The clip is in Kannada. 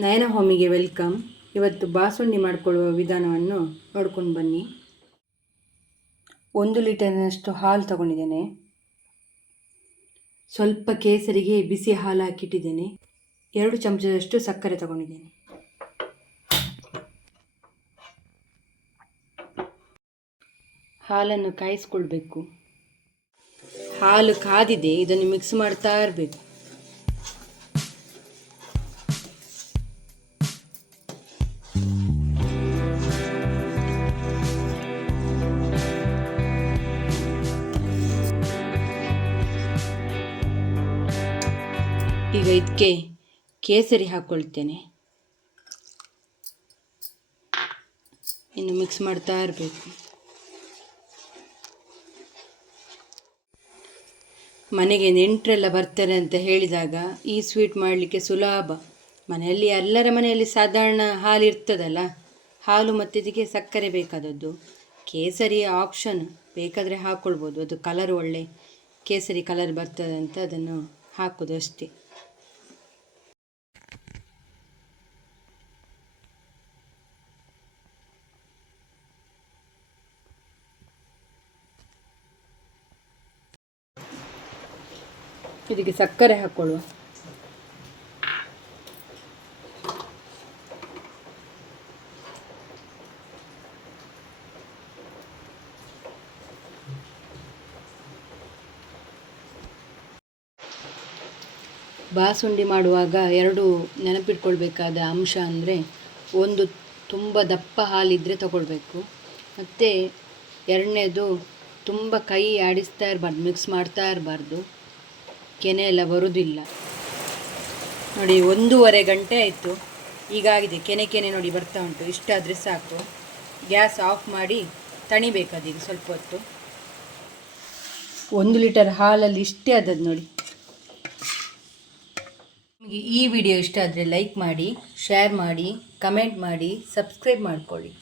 ನಯನ ಹೋಮಿಗೆ ವೆಲ್ಕಮ್. ಇವತ್ತು ಬಾಸುಂಡಿ ಮಾಡಿಕೊಳ್ಳುವ ವಿಧಾನವನ್ನು ನೋಡ್ಕೊಂಡು ಬನ್ನಿ. 1 ಲೀಟರ್ನಷ್ಟು ಹಾಲು ತಗೊಂಡಿದ್ದೇನೆ. ಸ್ವಲ್ಪ ಕೇಸರಿಗೆ ಬಿಸಿ ಹಾಲು ಹಾಕಿಟ್ಟಿದ್ದೇನೆ. 2 ಚಮಚದಷ್ಟು ಸಕ್ಕರೆ ತಗೊಂಡಿದ್ದೇನೆ. ಹಾಲನ್ನು ಕಾಯಿಸ್ಕೊಳ್ಬೇಕು. ಹಾಲು ಕಾದಿದೆ, ಇದನ್ನು ಮಿಕ್ಸ್ ಮಾಡ್ತಾ ಇರಬೇಕು. ಈಗ ಇದಕ್ಕೆ ಕೇಸರಿ ಹಾಕ್ಕೊಳ್ತೇನೆ. ಇನ್ನು ಮಿಕ್ಸ್ ಮಾಡ್ತಾ ಇರಬೇಕು. ಮನೆಗೆ ನೆಂಟರೆಲ್ಲ ಬರ್ತಾರೆ ಅಂತ ಹೇಳಿದಾಗ ಈ ಸ್ವೀಟ್ ಮಾಡಲಿಕ್ಕೆ ಸುಲಭ. ಮನೆಯಲ್ಲಿ ಎಲ್ಲರ ಮನೆಯಲ್ಲಿ ಸಾಧಾರಣ ಹಾಲು ಇರ್ತದಲ್ಲ, ಹಾಲು ಮತ್ತು ಇದಕ್ಕೆ ಸಕ್ಕರೆ ಬೇಕಾದದ್ದು. ಕೇಸರಿ ಆಪ್ಷನ್, ಬೇಕಾದರೆ ಹಾಕ್ಕೊಳ್ಬೋದು. ಅದು ಕಲರ್ ಒಳ್ಳೆ ಕೇಸರಿ ಕಲರ್ ಬರ್ತದೆ ಅಂತ ಅದನ್ನು ಹಾಕೋದು ಅಷ್ಟೇ. ಇದಕ್ಕೆ ಸಕ್ಕರೆ ಹಾಕ್ಕೊಳ್ಳುವ. ಬಾಸುಂಡಿ ಮಾಡುವಾಗ 2 ನೆನಪಿಟ್ಕೊಳ್ಬೇಕಾದ ಅಂಶ ಅಂದರೆ, ಒಂದು ತುಂಬ ದಪ್ಪ ಹಾಲಿದ್ದರೆ ತಗೊಳ್ಬೇಕು, ಮತ್ತು 2ನೇದು ತುಂಬ ಕೈ ಆಡಿಸ್ತಾ ಇರಬಾರ್ದು, ಮಿಕ್ಸ್ ಮಾಡ್ತಾ ಇರಬಾರ್ದು, ಕೆನೆ ಎಲ್ಲ ಬರುವುದಿಲ್ಲ. ನೋಡಿ 1.5 ಗಂಟೆ ಆಯಿತು. ಈಗಾಗಿದೆ, ಕೆನೆ ನೋಡಿ ಬರ್ತಾ ಉಂಟು. ಇಷ್ಟಾದರೆ ಸಾಕು. ಗ್ಯಾಸ್ ಆಫ್ ಮಾಡಿ ತಣಿಬೇಕದೀಗ ಸ್ವಲ್ಪ ಹೊತ್ತು. 1 ಲೀಟರ್ ಹಾಲಲ್ಲಿ ಇಷ್ಟೇ ಆದದ್ದು ನೋಡಿ. ನಿಮಗೆ ಈ ವಿಡಿಯೋ ಇಷ್ಟ ಆದರೆ ಲೈಕ್ ಮಾಡಿ, ಶೇರ್ ಮಾಡಿ, ಕಮೆಂಟ್ ಮಾಡಿ, ಸಬ್ಸ್ಕ್ರೈಬ್ ಮಾಡಿಕೊಳ್ಳಿ.